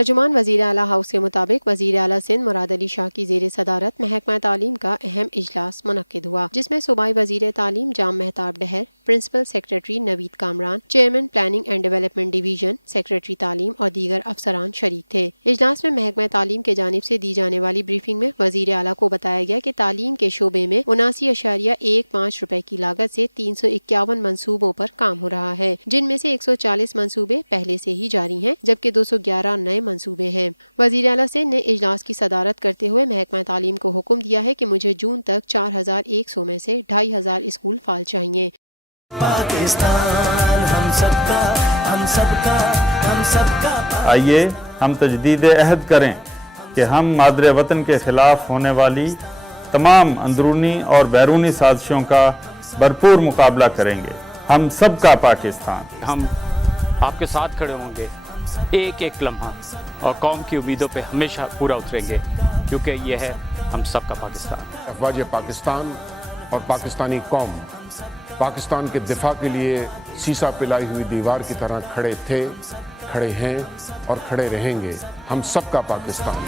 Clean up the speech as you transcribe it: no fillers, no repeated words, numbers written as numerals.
तर्जुमान वज़ीर आला हाउस के मुताबिक वज़ीर आला सिंध मुराद अली शाह की ज़ेर सदारत महकमा तालीम का अहम इजलास मुनक्किद हुआ, जिसमें सूबाई वज़ीर तालीम Jam Mahtab Dahar, principal secretary Naveed Kamran, chairman planning and development division, secretary तालीम और दीगर अफसरान शरीक थे। इजलास में महकमा तालीम के जानिब से दी जाने वाली ब्रीफिंग में वज़ीर आला को बताया गया कि तालीम के शोबे में 79.15 रुपए की लागत से 351 मनसूबों पर काम हो रहा है, जिनमें से 140 मनसूबे पहले से ही जारी हैं, जबकि 211 नए मंसूबे हैं। वज़ीर आला सिंध ने इजलास की सदारत करते हुए महकमा तालीम को हुक्म दिया है कि मुझे जून तक 4100 में से 2500 स्कूल फाल चाहिए। आइए हम तजदीद अहद करें कि हम मादरे वतन के खिलाफ होने वाली तमाम अंदरूनी और बैरूनी साजिशों का भरपूर मुकाबला करेंगे। हम सबका पाकिस्तान। हम आपके साथ खड़े होंगे, एक एक लम्हा, और कौम की उम्मीदों पे हमेशा पूरा उतरेंगे, क्योंकि यह है हम सबका पाकिस्तान। अफवाज पाकिस्तान और पाकिस्तानी कौम पाकिस्तान के दिफा के लिए सीसा पिलाई हुई दीवार की तरह खड़े थे, खड़े हैं और खड़े रहेंगे। हम सबका पाकिस्तान।